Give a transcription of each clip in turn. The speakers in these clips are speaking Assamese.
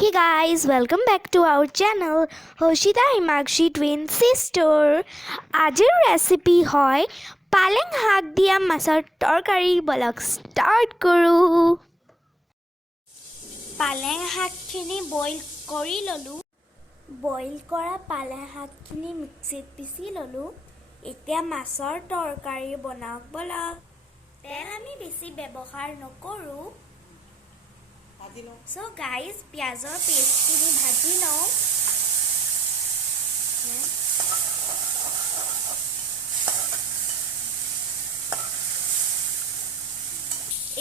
Hey guys, welcome back to our channel Hoshita Himakshi Twin Sister. Ajir recipe hoy paleng hak dia masar torkari bolak start kuru. Paleng hak khini boil kori lolu. Boil kora paleng hak khini mixit pisi lolu. Etia masar torkari bonak bolak. Tel ami besi bebohar nokoru. So guys, piazor paste kini bhaji lou.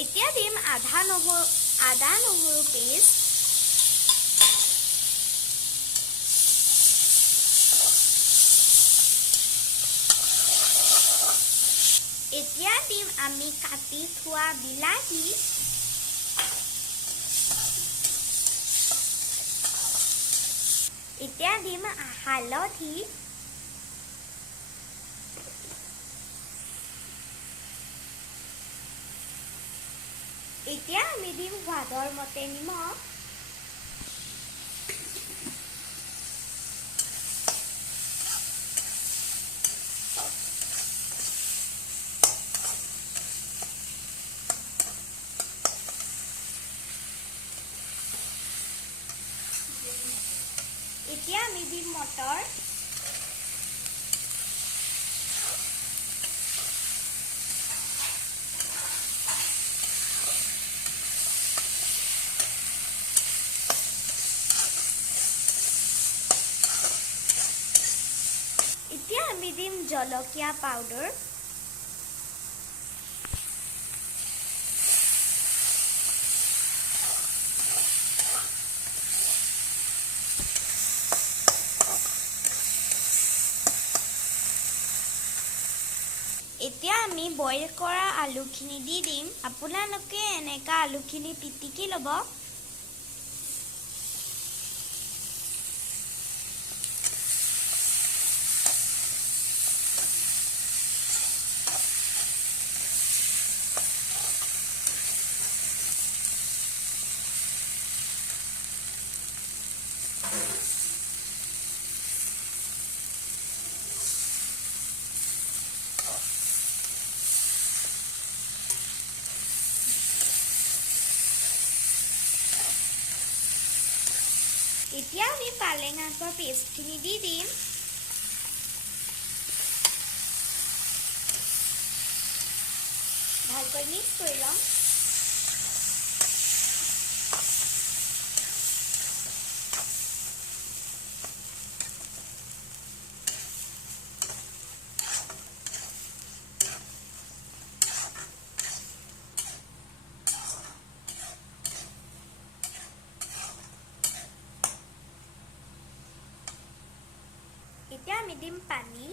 Etia dim adha nohoru paste. Etia dim ami kati thua bilahi. Etia dim halodhi. Etia ami dim hwador mote nimok. Etia ami dim motor. Etia ami dim jolokia powder. এতিয়া আমি বইল কৰা আলুখিনি দি দিম আপোনালোকে এনেকা আলুখিনি পিটিকি লব এতিয়া আমি পালেং শাকৰ পেষ্টখিনি দি দিম ভালকৈ মিক্স কৰি লম এতিয়া আমি দিম পানী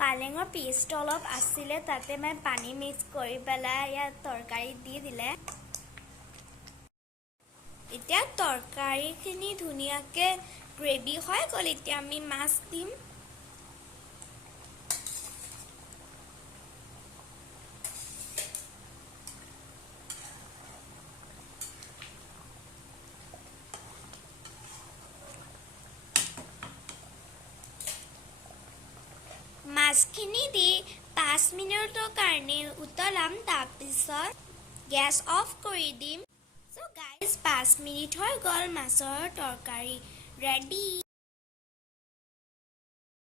পালেঙৰ পেষ্ট অলপ আছিলে তাতে মই পানী মিক্স কৰি পেলাই ইয়া তৰকাৰী দি দিলে এতিয়া তৰকাৰীখিনি ধুনীয়াকে গ্ৰেভি হৈ গ'ল এতিয়া আমি মাছ দিম মাছখিনি দি 5 মিনিটৰ কাৰণে উতলাম তাৰপিছত গেছ অফ কৰি দিম সো গাইজ 5 মিনিট হৈ গ'ল মাছৰ তৰকাৰী ৰেডি